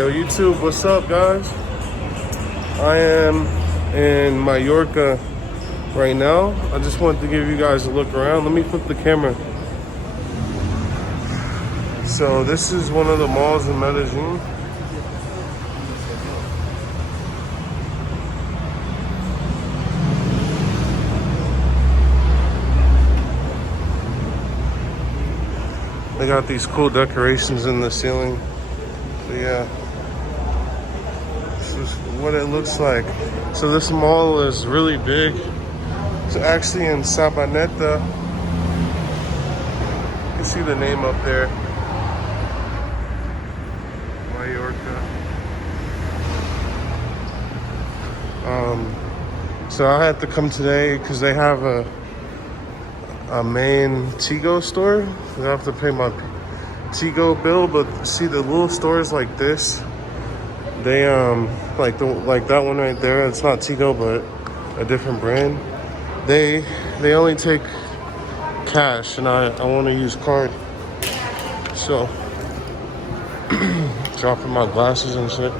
Yo, YouTube, what's up, guys? I am in Mayorca right now. I just wanted to give you guys a look around. Let me flip the camera. So this is one of the malls in Medellin. They got these cool decorations in the ceiling. So yeah, this is what it looks like. So this mall is really big. It's actually in Sabaneta. You can see the name up there. Mayorca. So I had to come today because they have a main Tigo store. I have to pay my Tigo bill, but see the little stores like this, they like that one right there, it's not Tigo but a different brand. They only take cash, and I want to use card. So dropping my glasses and shit.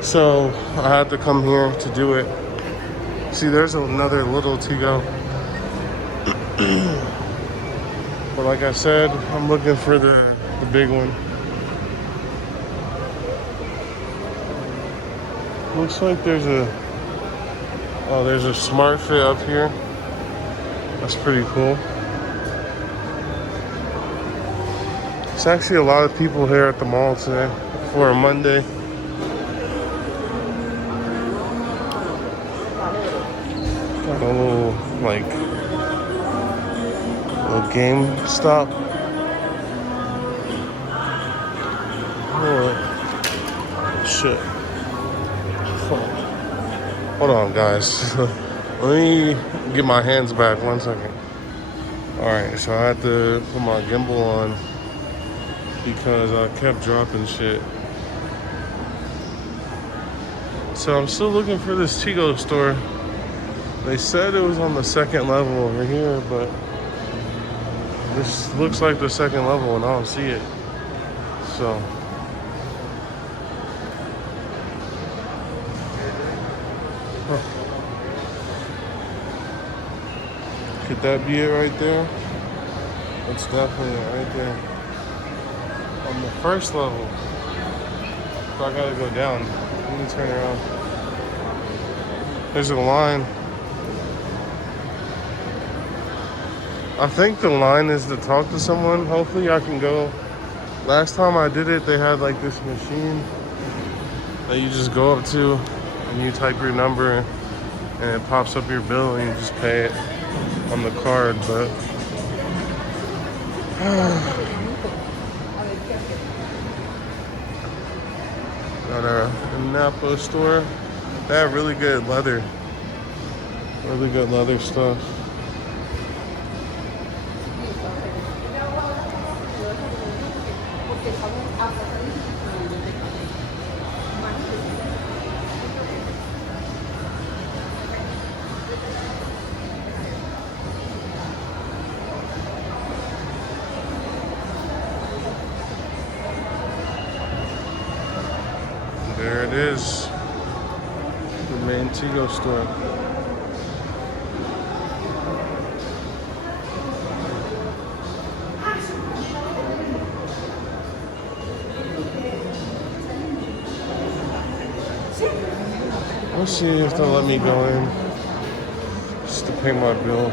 So I had to come here to do it. See, there's another little Tigo. But like I said, I'm looking for the big one. Looks like there's a Smart Fit up here. That's pretty cool. There's actually a lot of people here at the mall today for a Monday. Got a little game stop. Oh, shit. Hold on, guys. Let me get my hands back 1 second. Alright, so I had to put my gimbal on because I kept dropping shit. So I'm still looking for this Tigo store. They said it was on the second level over here, but this looks like the second level and I don't see it. So could that be it right there? That's definitely it right there. On the first level. So I gotta go down. Let me turn around. There's a line. I think the line is to talk to someone. Hopefully I can go. Last time I did it, they had like this machine that you just go up to and you type your number and it pops up your bill and you just pay it on the card. But got a Napa store. They have really good leather stuff. There it is, the main Tigo store. Let's see if they'll let me go in, just to pay my bill.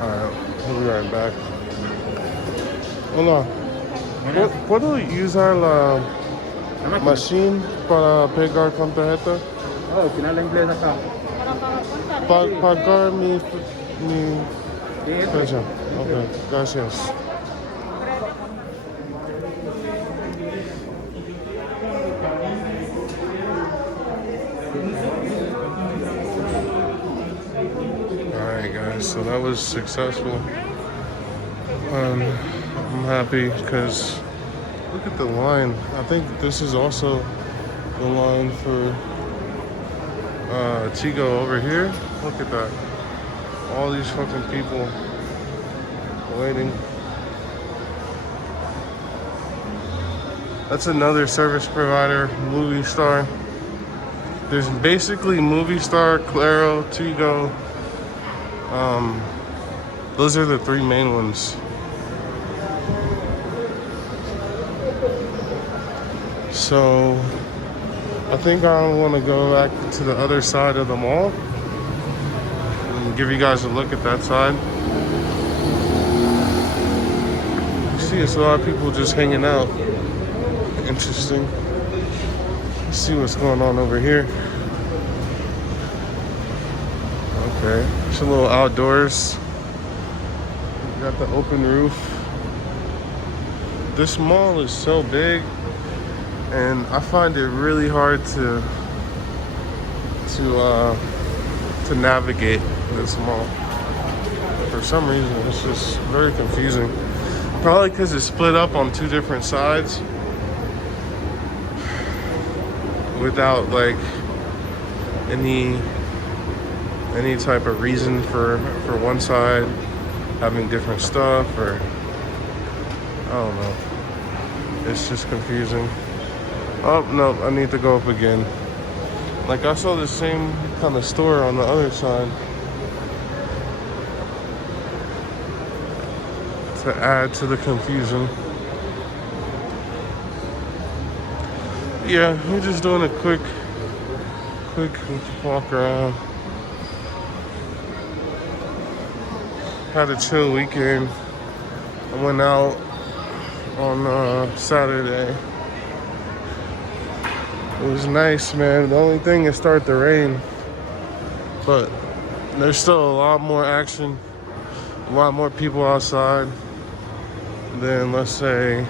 Alright, we'll be right back. Hola. ¿Puedo usar la machine para pagar con tarjeta? Oh, ¿quién habla inglés acá? Pagar mi fecha. Ok, gracias. Alright guys, so that was successful. I'm happy because look at the line. I think this is also the line for Tigo over here. Look at that. All these fucking people waiting. That's another service provider, Movie Star. There's basically Movie Star, Claro, Tigo. Those are the three main ones. So I think I want to go back to the other side of the mall and give you guys a look at that side. You see, it's a lot of people just hanging out. Interesting. Let's see what's going on over here. Okay, it's a little outdoors. We got the open roof. This mall is so big, and I find it really hard to navigate this mall. For some reason, it's just very confusing. Probably because it's split up on two different sides without like any type of reason for one side having different stuff, or I don't know. It's just confusing. Oh no, I need to go up again. Like I saw the same kind of store on the other side. To add to the confusion. Yeah, we're just doing a quick walk around. Had a chill weekend. I went out on Saturday. It was nice, man. The only thing is start to rain, but there's still a lot more action, a lot more people outside than, let's say,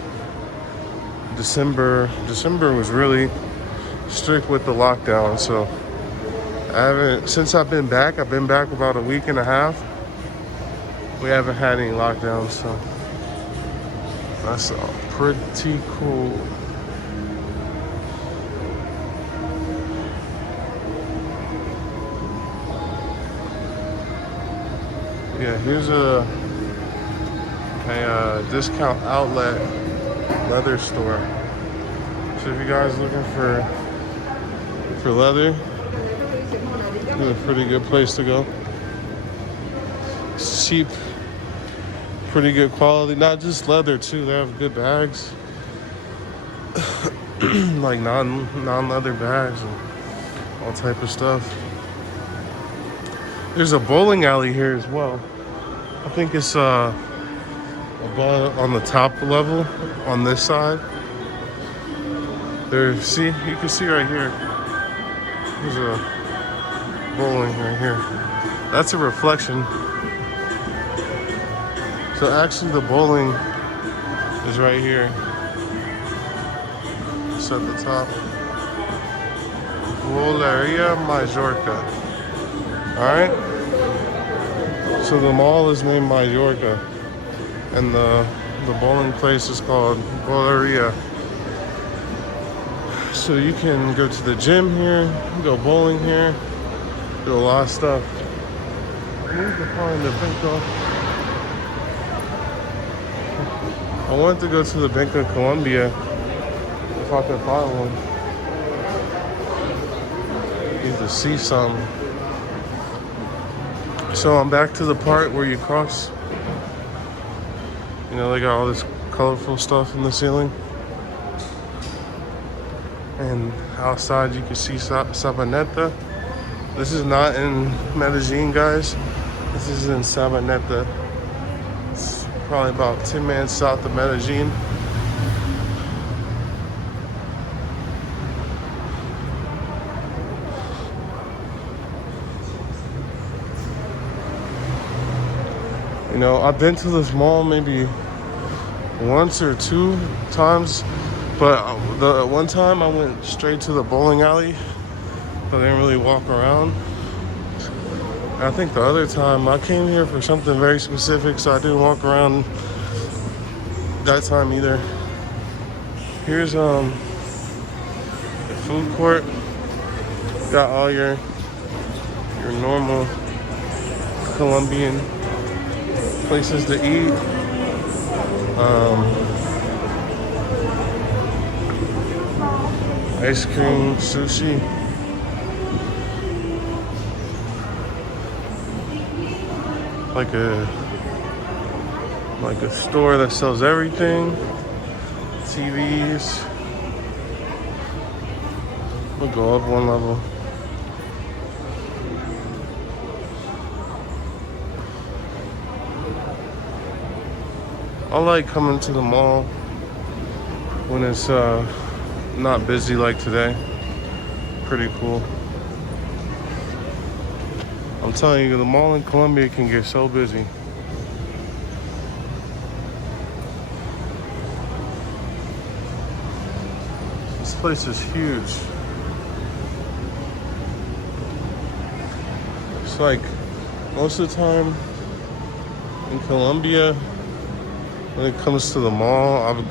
December. December was really strict with the lockdown, so since I've been back about a week and a half. We haven't had any lockdowns, so that's pretty cool. Yeah, here's a discount outlet leather store. So if you guys looking for leather, it's a pretty good place to go. It's cheap, pretty good quality. Not just leather too. They have good bags, like non-leather bags and all type of stuff. There's a bowling alley here as well. I think it's above on the top level on this side. See, you can see right here. There's a bowling right here. That's a reflection. So actually the bowling is right here. It's at the top. Bowleria Mayorca. Alright? So the mall is named Mayorca. And the bowling place is called Bowleria. So you can go to the gym here, go bowling here, do a lot of stuff. I need to find the Banco. I wanted to go to the Bank of Colombia if I could find one. Need to see some. So I'm back to the part where you cross. You know, they got all this colorful stuff in the ceiling. And outside you can see Sabaneta. This is not in Medellin, guys. This is in Sabaneta. It's probably about 10 minutes south of Medellin. You know, I've been to this mall maybe once or two times, but the one time I went straight to the bowling alley, but I didn't really walk around. And I think the other time I came here for something very specific, so I didn't walk around that time either. Here's the food court. Got all your normal Colombian places to eat. Ice cream, sushi. Like a store that sells everything. TVs. We'll go up one level. I like coming to the mall when it's not busy like today. Pretty cool. I'm telling you, the mall in Colombia can get so busy. This place is huge. It's like most of the time in Colombia, when it comes to the mall,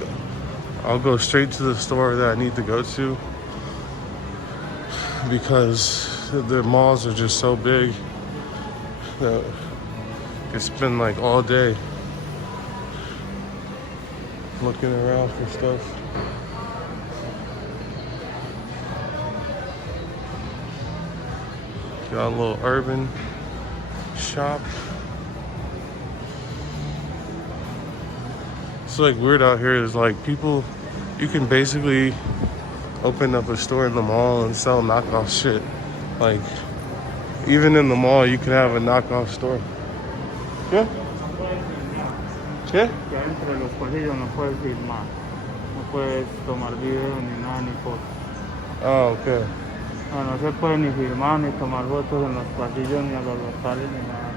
I'll go straight to the store that I need to go to because the malls are just so big that you spend like all day looking around for stuff. Got a little urban shop. It's like weird out here is like people, you can basically open up a store in the mall and sell knockoff shit. Like even in the mall you can have a knockoff store. Yeah? Yeah? Ya entre los pasillos no puedes filmar, no puedes tomar video ni nada ni fotos. Oh, okay. No se puede ni filmar ni tomar fotos en los pasillos ni a los locales ni nada.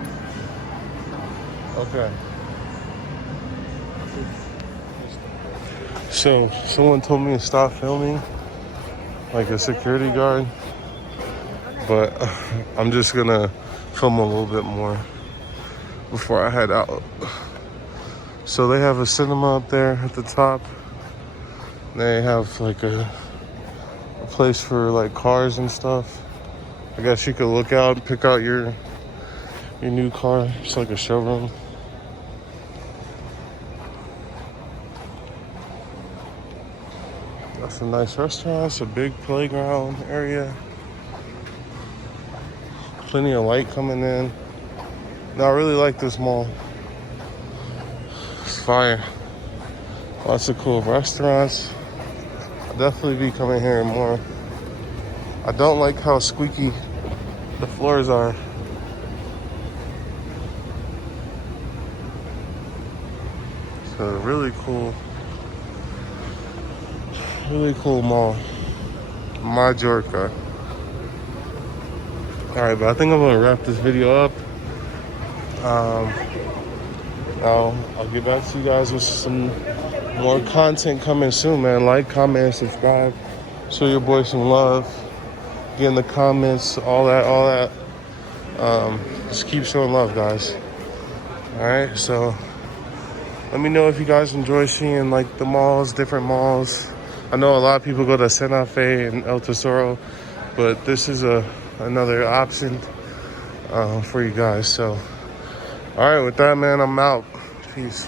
Okay. So someone told me to stop filming, like a security guard, but I'm just gonna film a little bit more before I head out. So they have a cinema up there at the top. They have like a place for like cars and stuff. I guess you could look out and pick out your new car. It's like a showroom. That's a nice restaurant. It's a big playground area. Plenty of light coming in. No, I really like this mall. It's fire. Lots of cool restaurants. I'll definitely be coming here more. I don't like how squeaky the floors are. It's a really cool mall. Mayorca. Alright, but I think I'm gonna wrap this video up. I'll get back to you guys with some more content coming soon, man. Like, comment, and subscribe. Show your boy some love. Get in the comments, all that. Just keep showing love, guys. Alright, so let me know if you guys enjoy seeing like the malls, different malls. I know a lot of people go to Santa Fe and El Tesoro, but this is another option for you guys. So, all right, with that, man, I'm out. Peace.